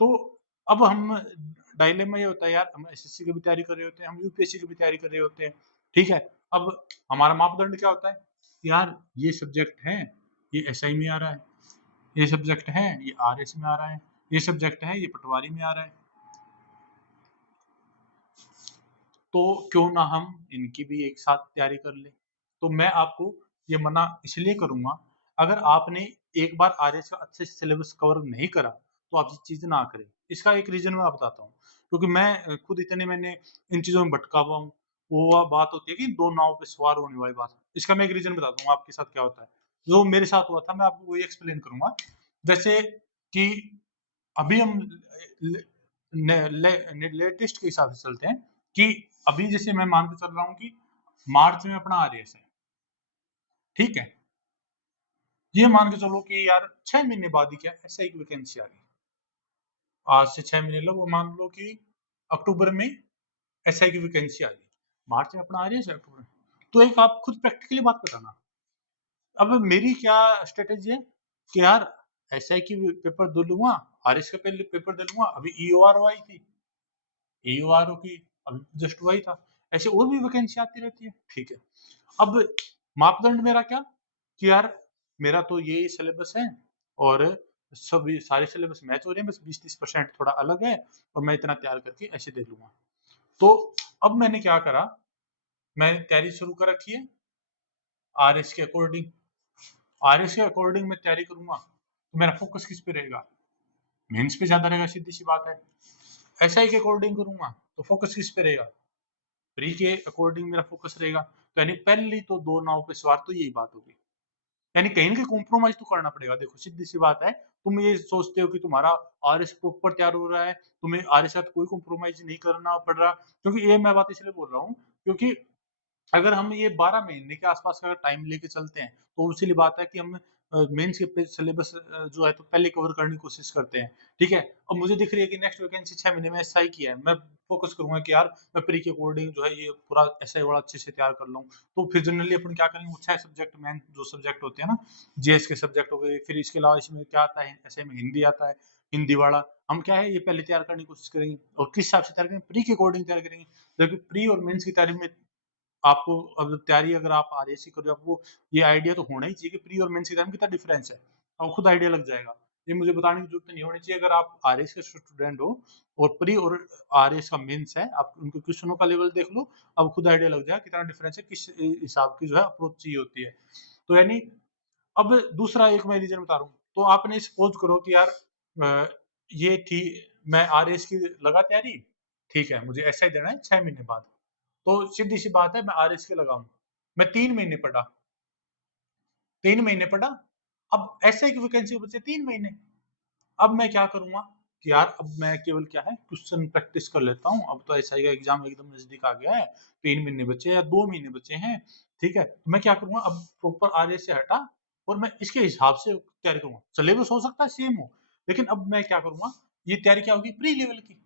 तो अब हम डायलेमा ये होता है यार, हम एसएससी की भी तैयारी कर रहे होते हैं, हम यूपीएससी की भी तैयारी कर रहे होते हैं, ठीक है। अब हमारा मापदंड क्या होता है? यार ये सब्जेक्ट है, ये एसआई में आ रहा है, ये सब्जेक्ट है, ये आरएस में आ रहा है, ये सब्जेक्ट है, ये पटवारी में आ रहा है, तो क्यों ना हम इनकी भी एक साथ तैयारी कर लें। तो मैं आपको ये मना इसलिए करूंगा, अगर आपने एक बार आरएस का अच्छे से सिलेबस कवर नहीं करा तो आप ये चीज़ ना करें। इसका एक रीज़न मैं बताता हूँ, क्योंकि मैं खुद इतने मैंने इन चीज़ों में भटका हुआ हूँ। वो बात होती है कि 2 नाव पे सवार होने वाली बात। इसका मैं एक रीज़न बताता हूँ आपके साथ क्या होता है। जो मेरे साथ हुआ था मैं आपको वही एक्सप्लेन करूँगा। जैसे कि अभी हम लेटेस्ट के हिसाब से चलते हैं कि अभी जैसे मैं मान के चल रहा हूँ कि मार्च में अपना आरएस है, ठीक है। ये मान के चलो कि यार 6 महीने बाद ही क्या एसआई की वैकेंसी आ गई। आज से 6 महीने लगो, मान लो कि अक्टूबर में एसआई की वैकेंसी आ गई, मार्च में अपना आरएस है, अक्टूबर में। तो एक आप खुद प्रैक्टिकली बात बताना। अब मेरी क्या स्ट्रेटेजी है कि यार एसआई की पेपर दे लूंगा, आरएस का पहले पेपर दे लूंगा। अभी ईओआर आई थी, ईओआर की अभी जस्ट हुआ ही था। ऐसे और भी वैकेंसी आती रहती है, ठीक है। अब मापदंड मेरा क्या कि यार मेरा तो ये सिलेबस है और सभी सारे सिलेबस मैच हो रहे हैं, बस 20-30% थोड़ा अलग है और मैं इतना तैयार करके ऐसे दे लूंगा। तो अब मैंने क्या करा, मैंने तैयारी शुरू कर रखी है आरएस के अकॉर्डिंग। आरएस के अकॉर्डिंग मैं तैयारी करूंगा तो मेरा फोकस किस पे रहेगा? मेंस पे ज्यादा रहेगा, सीधी सी बात है। एसआई के अकॉर्डिंग करूंगा तो फोकस किस पे रहेगा? प्री के अकॉर्डिंग मेरा फोकस रहेगा। तो यानी पहली तो 2 नाव पे सवार तो यही बात होगी। यानी कहीं ना कहीं कॉम्प्रोमाइज तो करना पड़ेगा। देखो सीधी सी बात है, तुम ये सोचते हो कि तुम्हारा आरएस प्रॉपर तैयार हो रहा है, तुम्हें आरएस के साथ कोई कॉम्प्रोमाइज नहीं करना पड़ रहा। क्योंकि ये मैं बात इसलिए बोल रहा हूँ क्योंकि अगर हम ये 12 महीने के आसपास का टाइम लेके चलते हैं तो उसी बात है कि हम मेंस के सिलेबस जो है तो पहले कवर करने की कोशिश करते हैं, ठीक है। अब मुझे दिख रही है कि नेक्स्ट वैकेंसी 6 महीने में एसआई की है, मैं फोकस करूंगा कि यार मैं प्री के अकॉर्डिंग जो है ये पूरा एसआई बड़ा अच्छे से तैयार कर लूँ। तो फिर जनरली अपन क्या करेंगे, वो 6 सब्जेक्ट मेन जो सब्जेक्ट होते हैं ना, जीएस के सब्जेक्ट हो गए, फिर इसके अलावा इसमें क्या आता है, ऐसे में हिंदी आता है, हिंदी वाला हम क्या है ये पहले तैयार करने की कोशिश करेंगे। और किस हिसाब से तैयार करेंगे, प्री के अकॉर्डिंग तैयार करेंगे। देखिए प्री और मेंस की तैयारी में आपको अब तैयारी अगर आप आरएस की कर रहे हो, आपको ये आइडिया तो होना ही चाहिए कि प्री और मेंस के टाइम कितना डिफरेंस है। आपको खुद आइडिया लग जाएगा, ये मुझे बताने की जरूरत नहीं होनी चाहिए। अगर आप आरएस के स्टूडेंट हो और प्री और आरएस का मेंस है, आप उनके क्वेश्चनों का लेवल देख लो, अब खुद आइडिया लग जाएगा कितना डिफरेंस है, किस हिसाब की जो है अप्रोच चाहिए होती है। तो यानी अब दूसरा एक मैं रीजन बता रहा हूँ। तो आपने सपोज करो कि यार ये थी, मैं आरएस की लगा तैयारी, ठीक है, मुझे ऐसा ही देना है 6 महीने बाद। तो सीधी सी बात है मैं आरएस के लगाऊं, मैं 3 महीने पढ़ा, 3 महीने पढ़ा, अब ऐसे की वैकेंसी बचे 3 महीने। अब मैं क्या करूंगा कि यार अब मैं केवल क्या है क्वेश्चन प्रैक्टिस कर लेता हूँ। अब तो एसआई का एग्जाम एकदम नजदीक आ गया है, 3 महीने बचे या 2 महीने बचे हैं, ठीक है। तो मैं क्या करूंगा, अब प्रॉपर आरएस से हटा और मैं इसके हिसाब से तैयारी करूंगा। सिलेबस हो सकता है सेम हो, लेकिन अब मैं क्या करूंगा, ये तैयारी क्या होगी, प्री लेवल की।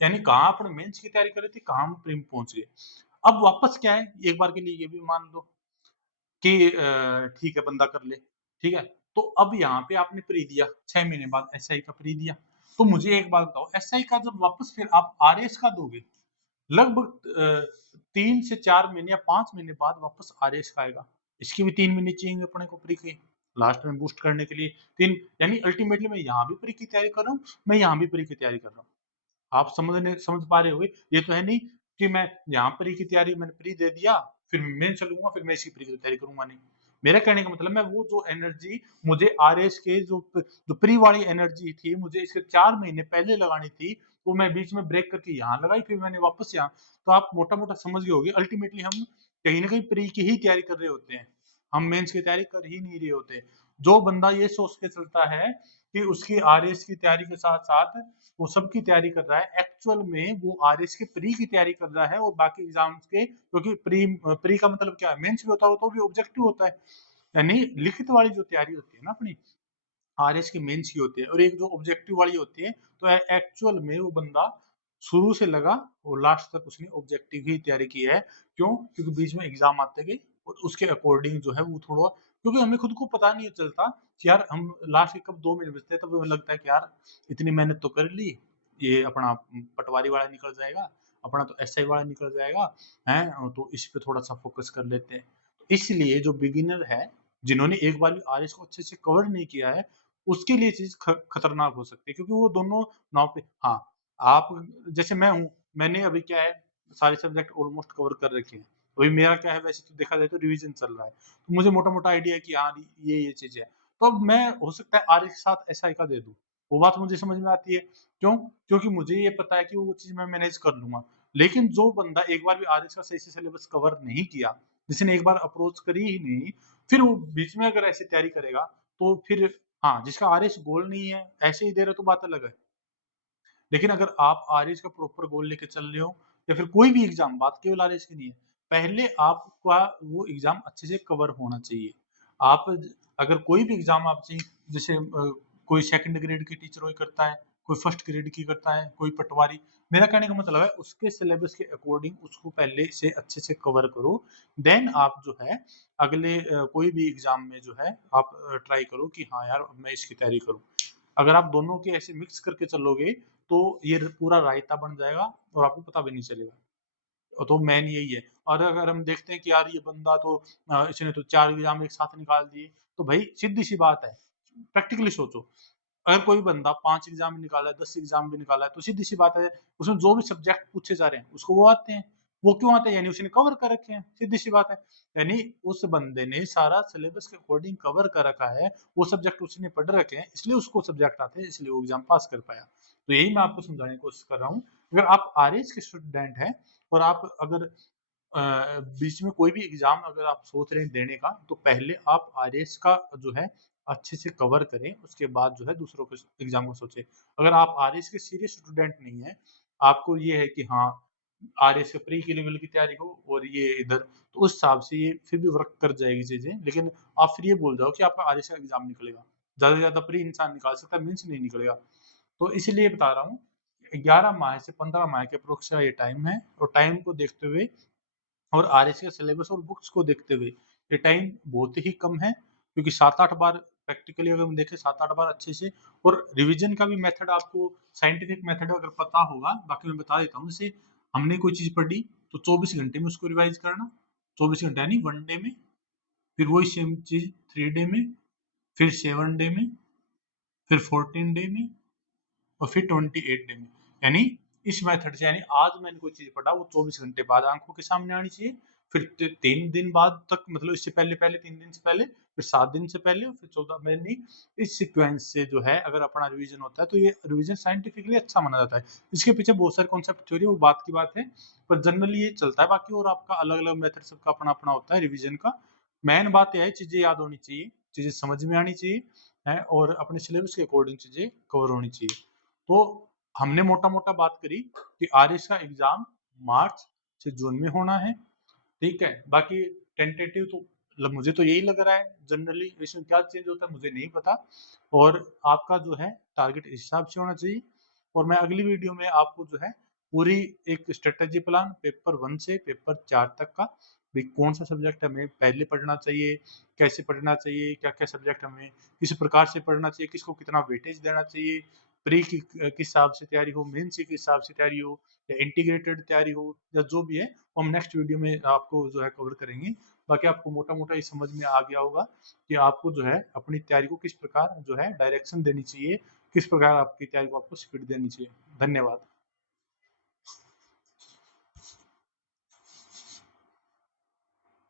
यानी कहाँ अपन मेंस की तैयारी कर रहे थे, कहाँ हम प्री में पहुंच गए। अब वापस क्या है, एक बार के लिए ये भी मान लो कि ठीक है बंदा कर ले, ठीक है। तो अब यहाँ पे आपने प्री दिया, 6 महीने बाद एसआई का प्री दिया। तो मुझे एक बात बताओ, एसआई का जब वापस फिर आप आरएस का दोगे, लगभग 3 से 4 महीने या 5 महीने बाद वापस आरएस का आएगा। इसकी भी 3 महीने चाहिए अपने को प्री के लास्ट में बूस्ट करने के लिए। तीन यानी अल्टीमेटली मैं यहाँ भी प्री की तैयारी कर रहा हूँ, मैं यहाँ भी प्री की तैयारी कर रहा हूँ। आप समझ पा रहे होगे। ये तो है नहीं कि मैं यहाँ प्री की तैयारी मैंने प्री दे दिया, फिर मैं चलूंगा, फिर मैं इसी प्री की तैयारी करूंगा, नहीं। मेरा कहने का मतलब है वो जो एनर्जी मुझे आरएस के जो प्री वाली एनर्जी थी, मुझे इसके 4 महीने पहले लगानी थी, वो मैं बीच में ब्रेक करके यहाँ लगाई, फिर मैंने वापस यहाँ। तो आप मोटा मोटा समझ गए होगे, अल्टीमेटली हम कहीं ना कहीं प्री की ही तैयारी कर रहे होते हैं, हम मेंस की तैयारी कर ही नहीं रहे होते। जो बंदा ये सोच के चलता है कि उसकी आरएस की तैयारी के साथ साथ वो सबकी तैयारी कर रहा है, एक्चुअल में वो आरएस के प्री की तैयारी कर रहा है और बाकी एग्जाम्स के, क्योंकि प्री प्री का मतलब क्या है, मेंस भी होता है तो भी ऑब्जेक्टिव होता है। यानी लिखित वाली जो तैयारी होती है ना अपनी, आरएस की मेंस की होती है, और एक जो ऑब्जेक्टिव वाली होती है। तो एक्चुअल में वो बंदा शुरू से लगा और लास्ट तक उसने ऑब्जेक्टिव ही तैयारी की है। क्यों? क्योंकि बीच में एग्जाम आते गए और उसके अकॉर्डिंग जो है वो थोड़ा, क्योंकि हमें खुद को पता नहीं चलता कि यार हम लास्ट के कब 2 महीने बचते हैं, तब हमें लगता है कि यार इतनी मेहनत तो कर ली, ये अपना पटवारी वाला निकल जाएगा, अपना तो एसआई वाला निकल जाएगा, हैं? तो इस पे थोड़ा-सा फ़ोकस कर लेते हैं। तो इसलिए जो बिगिनर है, जिन्होंने एक बार भी आरएस को अच्छे से कवर नहीं किया है, उसके लिए चीज़ खतरनाक हो सकती है, क्योंकि वो दोनों नाव पे हाँ, आप जैसे मैं हूँ, मैंने अभी क्या है, सारे सब्जेक्ट ऑलमोस्ट कवर कर रखे हैं। अभी मेरा क्या है, वैसे तो देखा जाए तो रिवीजन चल रहा है। तो मुझे मोटा-मोटा आइडिया है कि हाँ, ये चीज़ें हैं। तो अब मैं हो सकता है आरएस के साथ एसआई का दे दूँ। वो बात मुझे समझ में आती है। क्यों? क्योंकि मुझे ये पता है कि वो चीज़ मैं मैनेज कर लूँगा। लेकिन जो बंदा एक बार भी आरएस का सही से सिलेबस कवर नहीं किया, जिसने एक बार अप्रोच करी ही नहीं, फिर वो बीच में अगर ऐसे तैयारी करेगा, तो फिर हाँ, जिसका आरएस गोल नहीं है, ऐसे ही दे रहे हो तो बात अलग है। लेकिन अगर आप आरएस का प्रॉपर गोल लेके चल रहे हो, या फिर कोई भी एग्ज़ाम, बात केवल आरएस की नहीं है, पहले आपका वो एग्ज़ाम अच्छे से कवर होना चाहिए। आप ज अगर कोई भी एग्ज़ाम आप जैसे कोई सेकंड ग्रेड की टीचर वही करता है, कोई फर्स्ट ग्रेड की करता है, कोई पटवारी। मेरा कहने का मतलब है, उसके सिलेबस के अकॉर्डिंग उसको पहले से अच्छे से कवर करो, देन आप जो है अगले कोई भी एग्ज़ाम में जो है आप ट्राई करो कि हाँ यार, मैं इसकी तैयारी करूँ। अगर आप दोनों के ऐसे मिक्स करके चलोगे, तो ये पूरा रायता बन जाएगा और आपको पता भी नहीं चलेगा। तो मेन यही है। और अगर हम देखते हैं कि यार ये बंदा तो इसने तो 4 एग्ज़ाम एक साथ निकाल दिए, तो भाई सीधी-सी बात है, प्रैक्टिकली सोचो। अगर कोई बंदा 5 एग्ज़ाम भी निकाला है, 10 एग्ज़ाम भी निकाला है, तो सीधी-सी बात है, उसमें जो भी सब्जेक्ट पूछे जा रहे हैं, उसको वो आते हैं। वो क्यों आते हैं? यानी उसने कवर कर रखे हैं, सीधी-सी बात है। यानी उस बंदे ने सारा सिलेबस के अकॉर्डिंग कवर कर रखा है, वो सब्जेक्ट उसने पढ़ रखे हैं, इसलिए उसको सब्जेक्ट आते हैं, इसलिए वो एग्ज़ाम पास कर पाया। तो यही मैं आपको समझाने की कोशिश कर रहा हूँ। अगर आप आरएस के स्टूडेंट हैं और आप अगर बीच में कोई भी एग्ज़ाम अगर आप सोच रहे हैं देने का, तो पहले आप आरएस का जो है अच्छे से कवर करें, उसके बाद जो है दूसरों के एग्ज़ाम को सोचें। अगर आप आरएस के सीरियस स्टूडेंट नहीं हैं, आपको ये है कि हाँ, आरएस के प्री के लेवल की तैयारी हो और ये इधर, तो उस हिसाब से ये फिर भी वर्क कर जाएगी चीज़ें। लेकिन आप फिर ये बोल जाओ कि आपका आरएस का एग्ज़ाम निकलेगा। ज़्यादा से ज़्यादा प्री इंसान निकाल सकता है, मेंस नहीं निकलेगा। तो इसीलिए बता रहा हूँ, 11 माह से 15 माह के अप्रोक्स का ये टाइम है, और टाइम को देखते हुए और आरएस के सिलेबस और बुक्स को देखते हुए ये टाइम बहुत ही कम है, क्योंकि 7-8 बार प्रैक्टिकली अगर हम देखें, 7-8 बार अच्छे से, और रिवीजन का भी मेथड आपको, साइंटिफिक मेथड अगर पता होगा, बाकी मैं बता देता हूँ। जैसे हमने कोई चीज़ पढ़ी, तो 24 घंटे में उसको रिवाइज़ करना, 24 घंटे यानी 1 डे में, फिर वही सेम चीज़ 3 डे में, फिर 7 डे में, फिर 14 डे में, और फिर 28 डे में। यानी इस मेथड से, यानी आज मैंने कोई चीज़ पढ़ा, वो 24 घंटे बाद आँखों के सामने आनी चाहिए। फिर 3 दिन बाद तक, मतलब इससे पहले 3 दिन से पहले, फिर 7 दिन से पहले, और फिर 14 मैंने इस सीक्वेंस से जो है अगर अपना रिवीजन होता है, तो ये रिवीजन साइंटिफिकली अच्छा माना जाता है। इसके पीछे बहुत सारे कॉन्सेप्ट थ्योरी, वो बात की बात है, पर जनरली ये चलता है। बाकी और आपका अलग-अलग मेथड सबका अपना-अपना होता है रिवीजन का। मेन बात ये है, चीज़ें याद होनी चाहिए, चीज़ें समझ में आनी चाहिए, हैं, और अपने सिलेबस के अकॉर्डिंग चीज़ें कवर होनी चाहिए। तो हमने मोटा-मोटा बात करी कि आरएस का एग्ज़ाम मार्च से जून में होना है, ठीक है? बाकी टेंटेटिव तो, मतलब मुझे तो यही लग रहा है, जनरली इसमें क्या चेंज होता है मुझे नहीं पता, और आपका जो है टारगेट इस हिसाब से होना चाहिए। और मैं अगली वीडियो में आपको जो है पूरी एक स्ट्रैटेजी प्लान पेपर 1 से पेपर 4 तक का, भी कौन सा सब्जेक्ट हमें पहले पढ़ना चाहिए, कैसे पढ़ना चाहिए, क्या-क्या सब्जेक्ट हमें किस प्रकार से पढ़ना चाहिए, किसको कितना वेटेज देना चाहिए, प्री की किस हिसाब से तैयारी हो, मेंस की किस हिसाब से तैयारी हो, या इंटीग्रेटेड तैयारी हो, या जो भी है, वो हम नेक्स्ट वीडियो में आपको जो है कवर करेंगे। बाकी आपको मोटा-मोटा ये समझ में आ गया होगा कि आपको जो है अपनी तैयारी को किस प्रकार जो है डायरेक्शन देनी चाहिए, किस प्रकार आपकी तैयारी को आपको स्पीड देनी चाहिए। धन्यवाद।